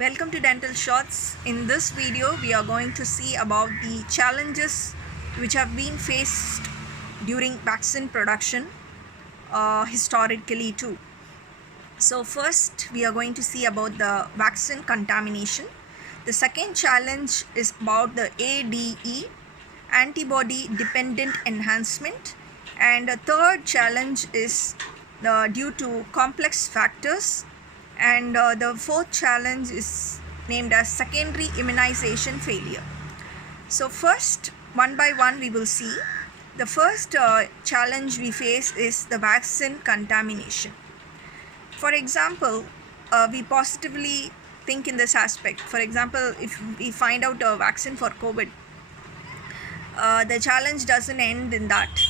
Welcome to Dental Shots. In this video, we are going to see about the challenges which have been faced during vaccine production historically too. So first, we are going to see about the vaccine contamination. The second challenge is about the ADE, antibody dependent enhancement, and the third challenge is due to complex factors, and the fourth challenge is named as secondary immunization failure. So first, one by one, we will see. The first challenge we face is the vaccine contamination. For example, we positively think in this aspect. For example, if we find out a vaccine for COVID, the challenge doesn't end in that.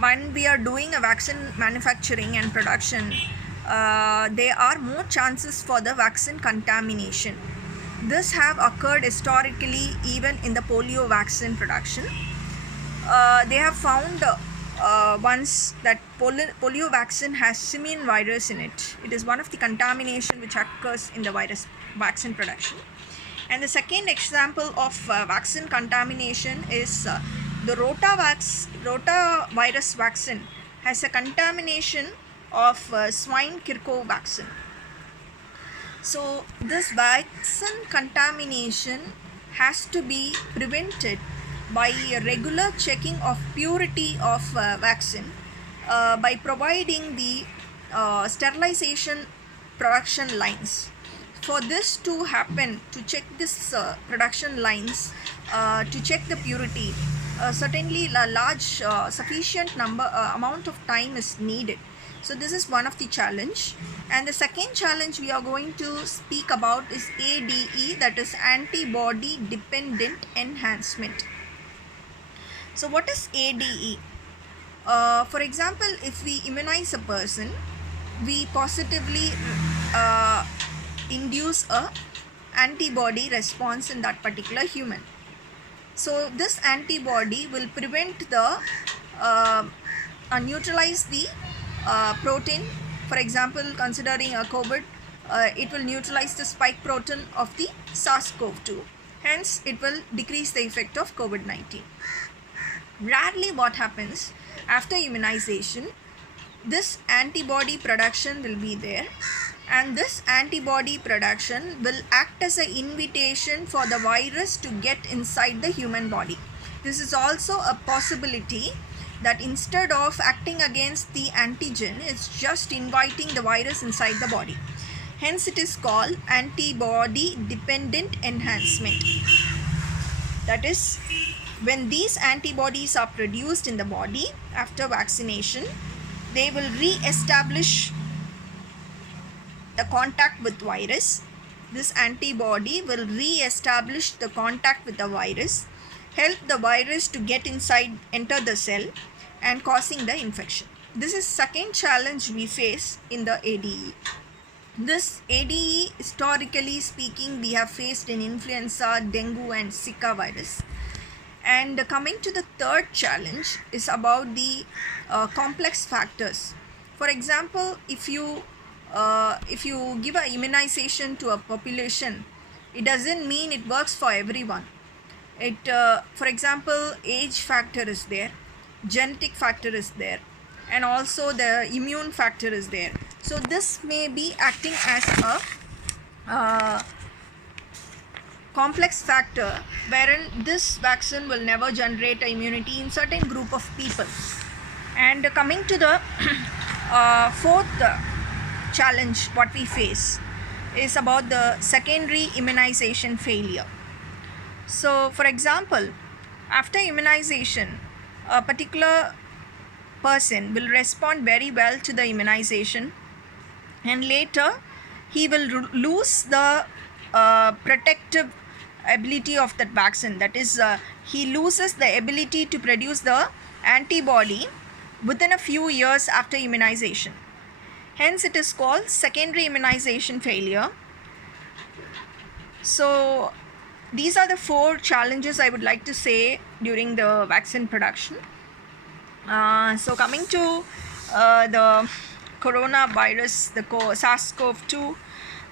When we are doing a vaccine manufacturing and production, there are more chances for the vaccine contamination. This have occurred historically even in the polio vaccine production. They have found once that polio vaccine has simian virus in it. It is one of the contamination which occurs in the virus vaccine production. And the second example of vaccine contamination is the rotavirus vaccine has a contamination of swine Kirkov vaccine. So this vaccine contamination has to be prevented by a regular checking of purity of vaccine by providing the sterilization production lines. For this to happen, to check this production lines, to check the purity, certainly a large sufficient amount of time is needed. So this is one of the challenge. And the second challenge we are going to speak about is ADE, that is antibody dependent enhancement. So what is ADE? For example, if we immunize a person, we positively induce a antibody response in that particular human. So this antibody will prevent the neutralize the protein. For example, considering a COVID, it will neutralize the spike protein of the SARS-CoV-2. Hence, it will decrease the effect of COVID-19. Rarely what happens after immunization, this antibody production will be there, and this antibody production will act as an invitation for the virus to get inside the human body. This is also a possibility that instead of acting against the antigen, it's just inviting the virus inside the body. Hence it is called antibody dependent enhancement. That is, when these antibodies are produced in the body after vaccination, they will re-establish the contact with virus. This antibody will re-establish the contact with the virus, help the virus to get inside, enter the cell, and causing the infection. This is second challenge we face in the ADE. This ADE, historically speaking, we have faced in influenza, dengue, and Zika virus. And coming to the third challenge is about the complex factors. For example, if you give an immunization to a population, it doesn't mean it works for everyone. For example, age factor is there, genetic factor is there, and also the immune factor is there. So this may be acting as a complex factor wherein this vaccine will never generate immunity in certain group of people. And coming to the fourth challenge what we face is about the secondary immunization failure. So for example, after immunization, a particular person will respond very well to the immunization, and later he will lose the protective ability of that vaccine. That is, he loses the ability to produce the antibody within a few years after immunization. Hence it is called secondary immunization failure. So these are the four challenges I would like to say during the vaccine production. So coming to the coronavirus, the SARS-CoV-2,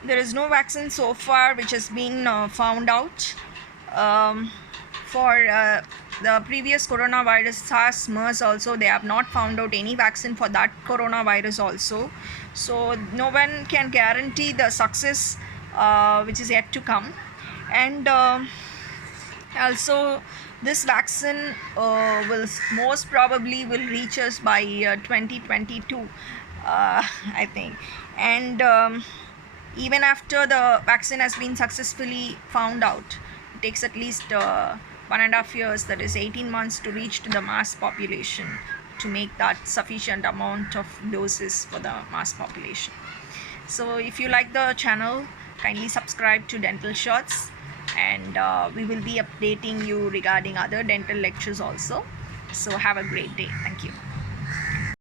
there is no vaccine so far which has been found out. Um, for the previous coronavirus, SARS, MERS also, they have not found out any vaccine for that coronavirus also. So no one can guarantee the success which is yet to come. And also this vaccine will most probably will reach us by 2022, I think. And even after the vaccine has been successfully found out, it takes at least 1.5 years, that is 18 months, to reach to the mass population, to make that sufficient amount of doses for the mass population. So if you like the channel, kindly subscribe to Dental Shots, and we will be updating you regarding other dental lectures also. So have a great day. Thank you.